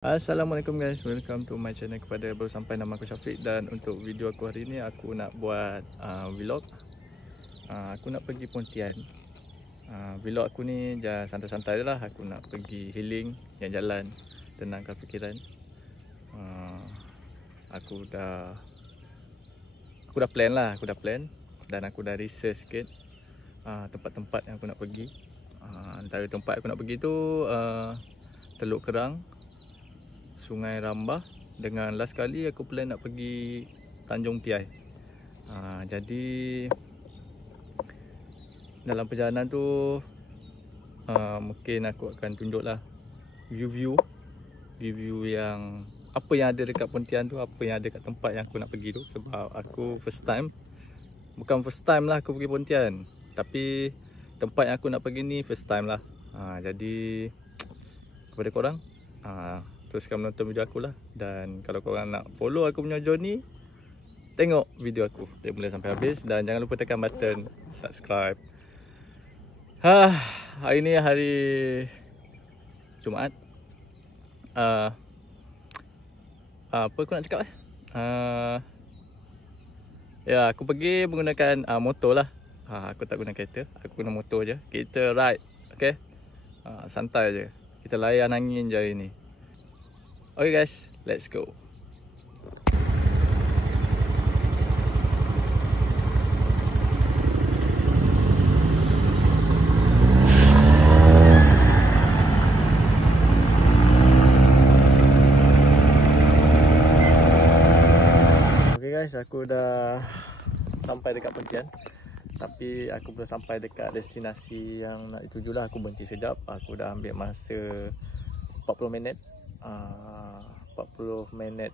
Assalamualaikum guys, welcome to my channel. Kepada baru sampai, nama aku Syafiq. Dan untuk video aku hari ni, aku nak buat vlog. Aku nak pergi Pontian. Vlog aku ni santai-santai je lah. Aku nak pergi healing, jalan-jalan, tenangkan fikiran. Aku dah plan lah, dan aku dah research sikit tempat-tempat yang aku nak pergi. Antara tempat aku nak pergi tu Teluk Kerang, Sungai Rambah, dengan last kali aku plan nak pergi Tanjung Piai. Jadi dalam perjalanan tu mungkin aku akan tunjuklah view yang apa yang ada dekat Pontian tu, apa yang ada kat tempat yang aku nak pergi tu. Sebab aku bukan first time lah aku pergi Pontian, tapi tempat yang aku nak pergi ni first time lah. Jadi kepada korang, teruskan menonton video aku lah. Dan kalau korang nak follow aku punya journey, tengok video aku dari mula sampai habis. Dan jangan lupa tekan button subscribe. Hari ni hari Jumaat. Apa aku nak cakap ya, aku pergi menggunakan motor lah. Aku tak guna kereta, aku guna motor je. Kita ride, okay? Santai je, kita layan angin je hari ni. Okay guys, let's go. Okay guys, aku dah sampai dekat Pontian. Tapi aku belum sampai dekat destinasi yang nak dituju lah. Aku berhenti sekejap. Aku dah ambil masa 40 minit. 40 minit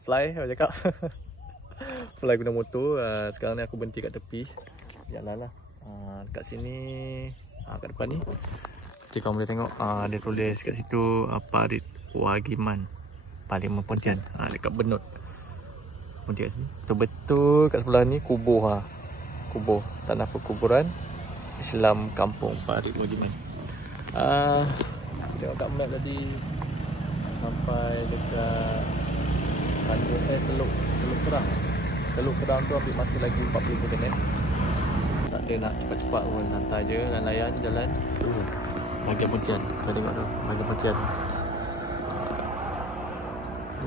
fly, aku cakap. Fly guna motor. Sekarang ni aku berhenti kat tepi jalan lah. Dekat sini, kat depan ni, jadi korang boleh tengok dia tulis kat situ Parit Wagiman Parlimen Pontian, dekat Benut Pontian sini. Betul-betul kat sebelah ni kubur, kubur, tanah perkuburan Islam Kampung Parit Wagiman. Tengok kat map tadi sampai dekat Teluk Kerang. Teluk Kerang tu ambil masa lagi 40 minit. Tak ada nak cepat-cepat pun, santai je dan layan jalan. Bahagian Pontian, kau tengok tu, bahagian Pontian.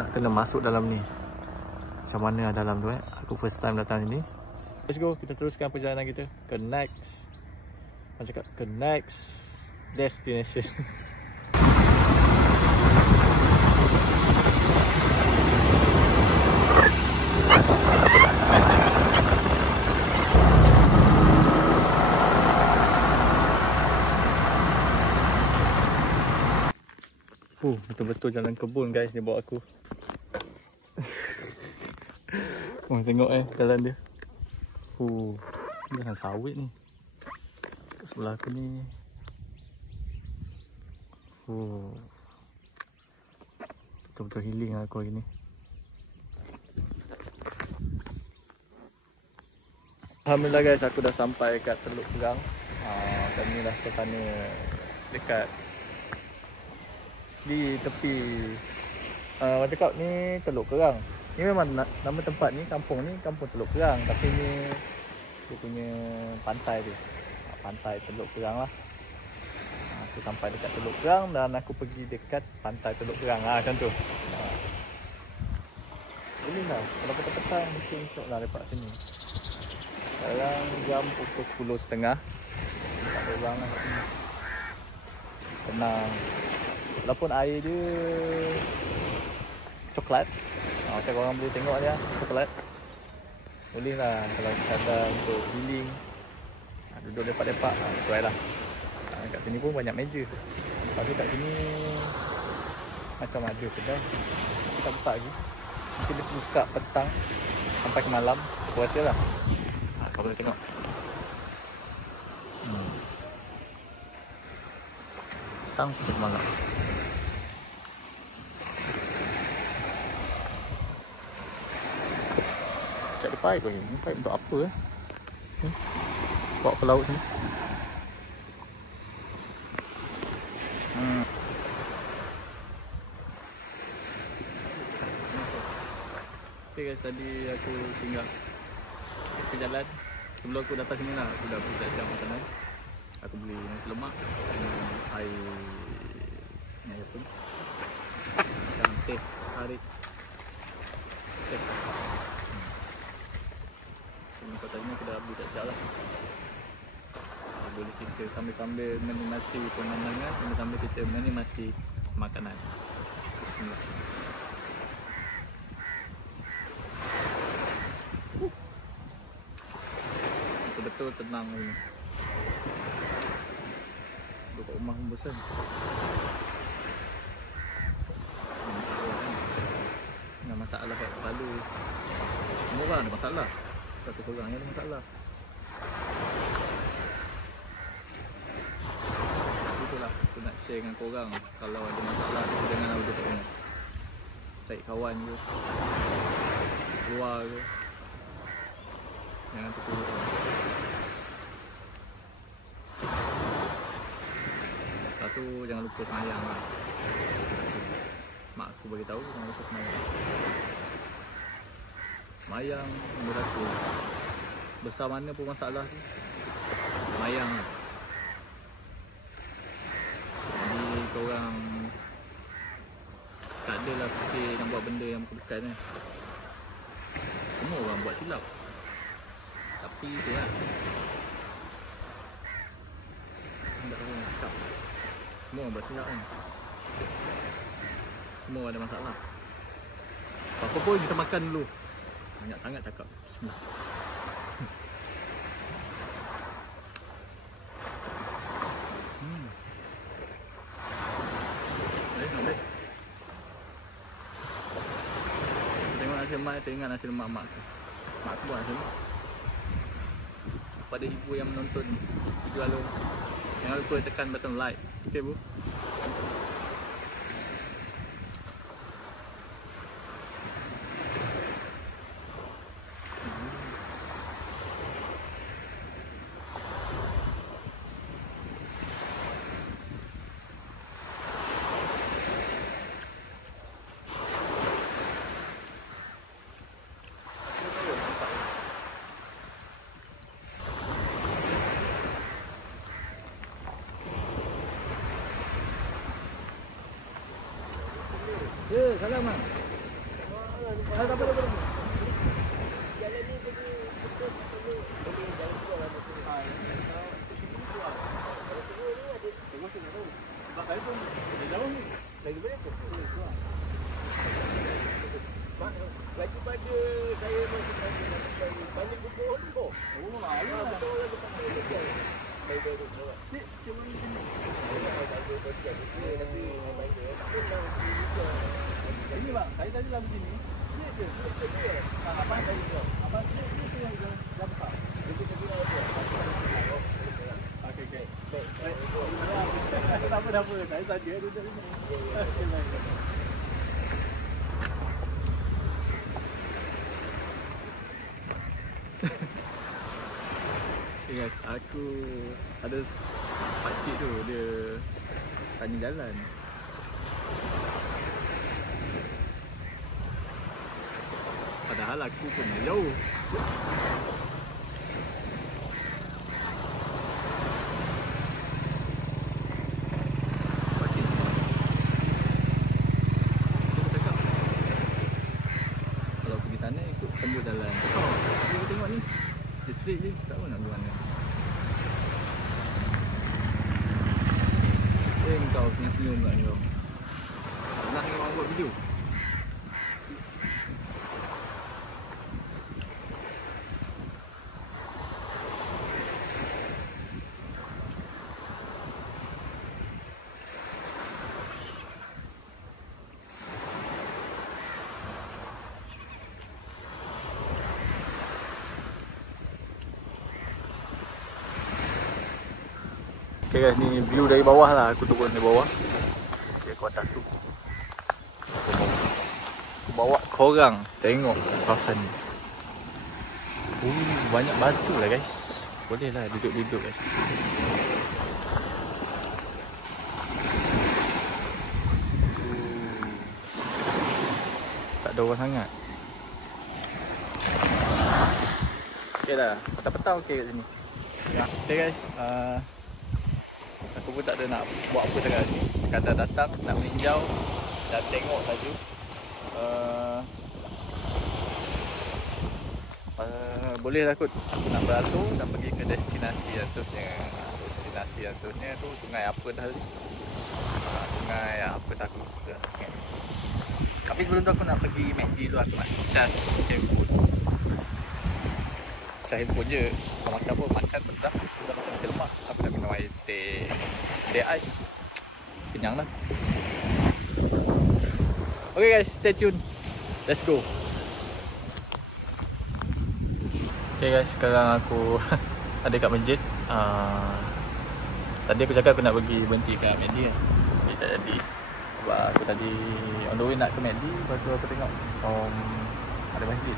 Nak kena masuk dalam ni. Macam mana dalam tu Aku first time datang sini. Let's go, kita teruskan perjalanan kita ke next, macam cakap, ke next destination. Betul-betul jalan kebun guys, dia bawa aku. Tengok jalan dia. Jalan sawit ni. Kat sebelah aku ni. Betul-betul healing aku hari ni. Alhamdulillah guys, aku dah sampai kat Teluk Kerang. Dan ni lah suasana dekat di tepi, orang cakap ni Teluk Kerang. Ni memang nama tempat ni, kampung ni Kampung Teluk Kerang. Tapi ni dia punya pantai dia, pantai Teluk Kerang lah. Aku sampai dekat Teluk Kerang dan aku pergi dekat pantai Teluk Kerang, macam tu. Boleh lah, kalau petang-petang mungkin esok lah lepak sini. Sekarang jam pukul 10.30. Tak ada orang lah kat sini. Tenang. Walaupun air dia coklat, macam korang boleh tengok dia, coklat. Boleh lah kalau ada untuk healing, duduk lepak-lepak, try lah. Kat sini pun banyak meja. Tapi kat sini macam ada kedai, tak buka lagi. Mungkin dia buka petang sampai ke malam, aku rasa lah. Kau boleh tengok. Petang sampai ke malam. Cak ada pipe lagi. Ni pipe untuk apa bawa ke laut ni. Okay guys, tadi aku singgah ke jalan. Sebelum aku datang sini lah, aku dah siap makanan. Aku beli nasi lemak dengan air apa ni? Macam teh tarik. Teh. Ini katanya aku dah beli siap lah. Boleh kita sambil-sambil menikmati pemandangan, sambil-sambil kita menikmati makanan. Bismillah. Betul tenang ni. Duduk kat rumah pun bosan. Ada masalah kat kepala. Semua orang ada masalah. Satu orang yang ada masalah. Itulah aku nak share dengan korang. Kalau ada masalah tu jangan ada tak ingat. Cari kawan ke, keluar ke, jangan terpuruk. Lepas tu jangan lupa semayang lah. Mak aku bagi tahu jangan lupa semayang. Semayang menurut aku besar mana pun masalah tu, semayang lah. Jadi korang tak adalah fikir nak buat benda yang bukan kan. Semua orang buat silap. Tapi tu lah, tak ada yang cakap. Semua orang buat silap kan. Semua ada masalah. Apa pun kita makan dulu. Banyak sangat cakap. Bismillah. Baik. Tengok nasi lemak, tengok nasi lemak mak tu. Mak tu buat nasi lemak. Pada ibu yang menonton video Alor, jangan lupa tekan button like. Okay bu. Ya, salam mak. Tak apa. Jalan ni pergi betul boleh jalan keluar ada tu. Kalau tunggu ni ada tengok sini tu. Sebab saya pun ada jauh ni. Lagi banyak tu. Mak, lagi pada saya masih banyak buku tu. Oh, ayah betul lah dekat tu. Baik-baik tu. Cuma ni. Ini bang, saya tadi dalam sini. Ni je, abang tadi tu. Abang ni tu yang dah besar. Jadi kita dia. Okey. Baik. Tak apa. Saya saja duduk sini. Okay guys, aku ada pakcik tu, dia tanya jalan. Padahal aku pun jauh. Pakcik dia cakap kalau pergi sana ikut tembus jalan. Dia tengok ni, dia straight je, tak tahu nak pergi mana. Kau punya senyum kat ni kau. Nak tengok orang buat video. Okay guys, ni view dari bawah lah. Aku turun dari bawah. Okay, ke atas tu. Aku bawa korang tengok kawasan ni. Banyak batu lah guys. Boleh lah duduk-duduk kat situ. Tak ada orang sangat. okey dah. Petang-petang okey kat sini. Okay guys, aku pun tak ada nak buat apa sangat ni. Sekadar datang nak meninjau dan tengok saja. Bolehlah kot aku nak beratur dan pergi ke destinasi yang seterusnya. Destinasi yang seterusnya tu sungai apa dah ni? Sungai apa tak aku lupa. Tapi sebelum tu aku nak pergi McD dulu, aku nak charge handphone. Charge handphone je. Kau makan apa? Makan pun dah makan nasi lemak. Aku nak minum air teh ais. Kenyang lah. Okay guys, stay tune. Let's go. Okay guys, sekarang aku ada kat masjid. Tadi aku cakap aku nak pergi berhenti kat McD kan. Tapi tak jadi. Sebab aku tadi on the way nak ke McD. Lepas tu aku tengok ada masjid.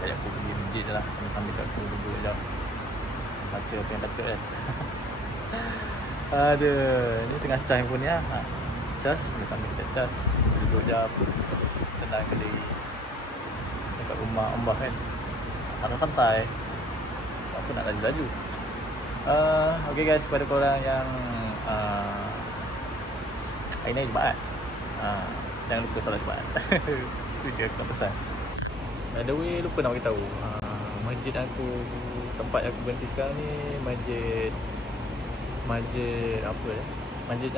Jadi aku pergi masjid je lah. Sambil kat aku duduk je. Baca apa yang takut kan. Aduh, ni tengah charge handphone ni lah. Charge, sambil kita charge. Duduk je apa. Tenang kali dekat rumah Om Bah kan. Santai-santai. Aku nak laju-laju. Okay guys, kepada korang yang hari ni Jumaat, jangan lupa solat Jumaat. Itu je aku nak pesan. By the way, lupa nak beritahu, masjid aku, tempat yang aku berhenti sekarang ni Masjid apa ya? Masjid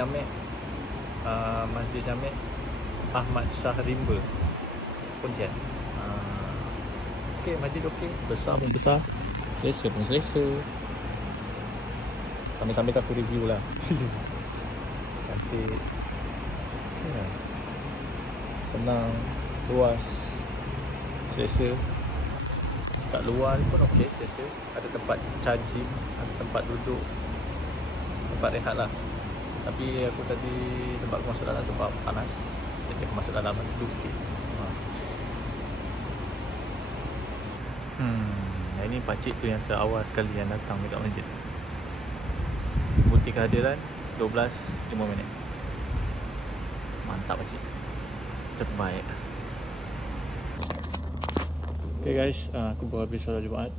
Jamek Ahmad Shah Rimba, Pontian. Okey, masjid okey, besar pun besar, selesa pun selesa. Sambil-sambil aku review lah. Cantik ya. Tenang, luas, selesa. Kat luar pun okey, selesa. Ada tempat charging, ada tempat duduk, tempat rehat lah. Tapi aku tadi sebab aku masuk dalam sebab panas, jadi aku masuk dalam sejuk sikit. Ini pakcik tu yang terawal sekali yang datang dekat masjid. Bukti kehadiran 12.05. Mantap pakcik, terbaik. Okay guys, aku baru habis solat Jumaat.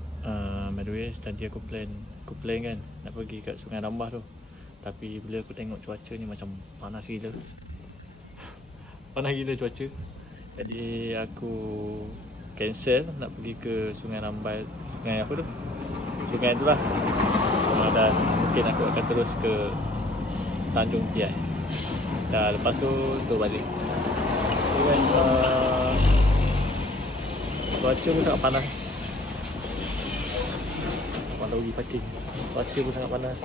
By the way, tadi aku plan kan nak pergi kat Sungai Rambah tu. Tapi bila aku tengok cuaca ni macam panas gila. Panas gila cuaca. Jadi aku cancel nak pergi ke Sungai Rambai. Sungai apa tu? Sungai tu lah. Dan mungkin aku akan terus ke Tanjung Piai. Dan lepas tu balik. Cuaca pun sangat panas. Mana pergi parking. Cuaca pun sangat panas.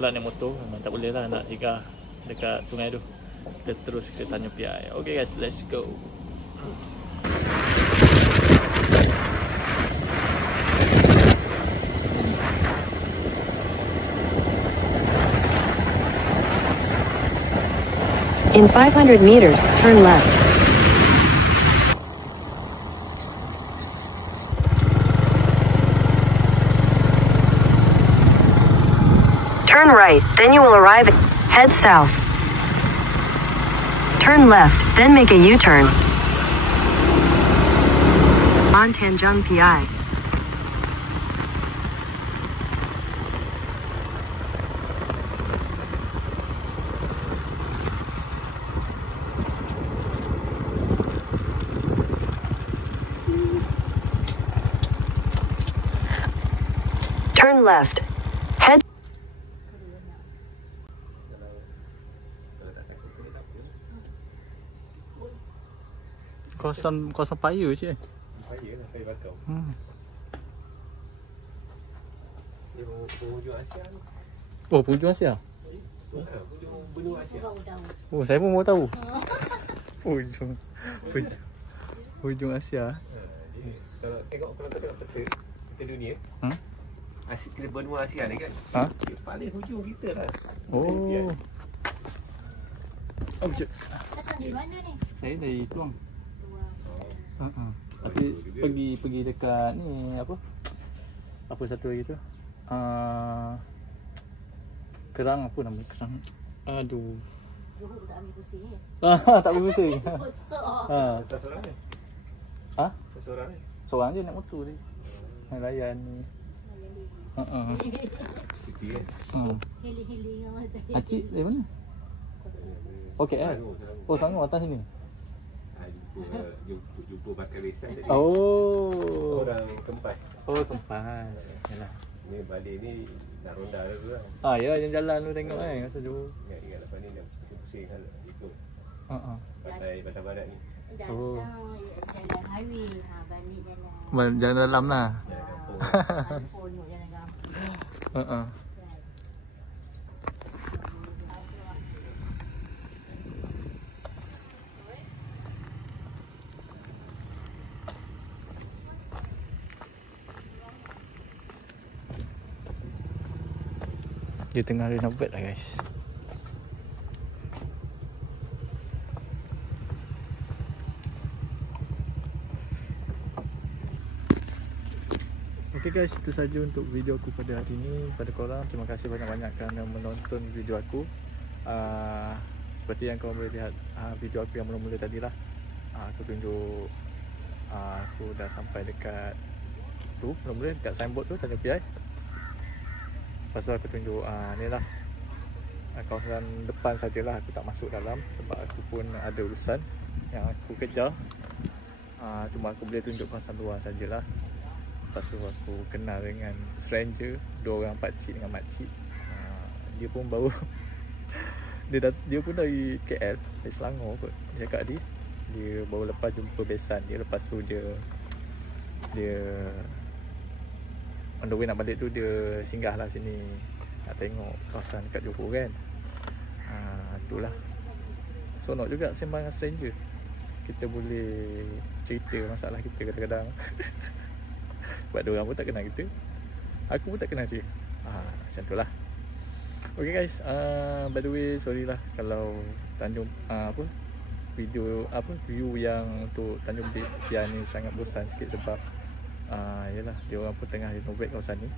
Pelan naik motor, memang tak boleh lah nak singgah dekat sungai tu. Kita terus ke Tanjung Piai. Okay guys, let's go. In 500 meters, turn left. Turn right, then you will arrive at... Head south. Turn left, then make a U-turn. On Tanjung Piai. Turn left. Head. Kawasan paya je. Paya lah, paya bakau. Dia penghujung Asia tu. Oh, penghujung Asia? Penghujung benua Asia. Oh, saya pun mau tahu. Hujung Asia. Kalau kau tengok peta dunia, Asia, kita benua Asia ni kan, dia paling hujung kita lah. Oh. Datang dari mana ni? Saya dari Tuang. Tapi pergi dekat ni apa satu lagi tu? Kerang apa nama kerang? Aduh. Johor tak ambil pusing ni. Tak boleh pusing. Besar. Tak seorang ni? Ha? Tak seorang ni? Seorang je naik motor ni. layan ni. Cuti kan. Heli-heli dengan mata. Acik dari mana? Okey Oh, Selangor atas sini. Jumpa bakal besan tadi. Oh. Orang Kempas. Oh, Kempas. Yalah. Ni balik ni nak ronda dulu lah. Ya, yang jalan tu tengok masa tu. Ingat lepas ni dah pusing-pusing hal ikut pantai barat ni. Oh. Jalan highway. Balik jalan. Jalan dalam lah. Jalan kampung. Kampung nak jalan kampung. Dia tengah renovate lah guys. Okay guys, itu saja untuk video aku pada hari ini. Pada korang, terima kasih banyak-banyak kerana menonton video aku. Seperti yang korang boleh lihat video aku yang mula-mula tadi lah. Aku tunjuk aku dah sampai dekat tu, mula-mula dekat signboard tu, Tanjung Piai. Lepas tu aku tunjuk ni lah kawasan depan sajalah, aku tak masuk dalam sebab aku pun ada urusan yang aku kejar. Cuma aku boleh tunjuk kawasan luar sajalah. Lepas tu aku kenal dengan stranger, 2 orang pakcik dengan makcik. Dia pun baru dia pun dari KL, dari Selangor kot. Dia cakap dia baru lepas jumpa besan dia. Lepas tu dia on the way nak balik tu dia singgah lah sini nak tengok kawasan dekat Johor kan. Itulah seronok juga sembang dengan stranger. Kita boleh cerita masalah kita kadang-kadang. Sebab diorang pun tak kenal kita, aku pun tak kenal dia. Macam tu lah. Okay guys, by the way sorry lah kalau Tanjung view yang untuk Tanjung Piai ni sangat bosan sikit sebab yalah, dia orang pun tengah renovate kawasan ni.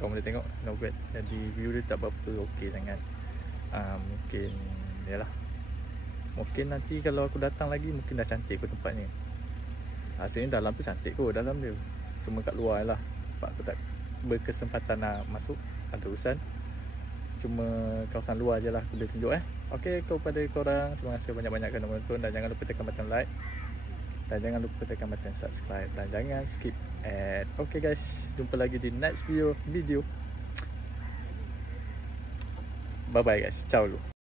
Kau boleh tengok renovate, jadi view dia tak berapa okey sangat. Mungkin yalah, mungkin nanti kalau aku datang lagi mungkin dah cantik kot tempatnya. Asalnya dalam tu cantik kot dalam dia, cuma kat luar lah sebab aku tak berkesempatan nak masuk, ada urusan. Cuma kawasan luar je lah aku boleh tunjuk Okay, kepada korang, terima kasih banyak-banyak kerana menonton. Dan jangan lupa tekan button like, dan jangan lupa tekan button subscribe, dan jangan skip ad. Okay guys, jumpa lagi di next video. Bye bye guys, ciao dulu.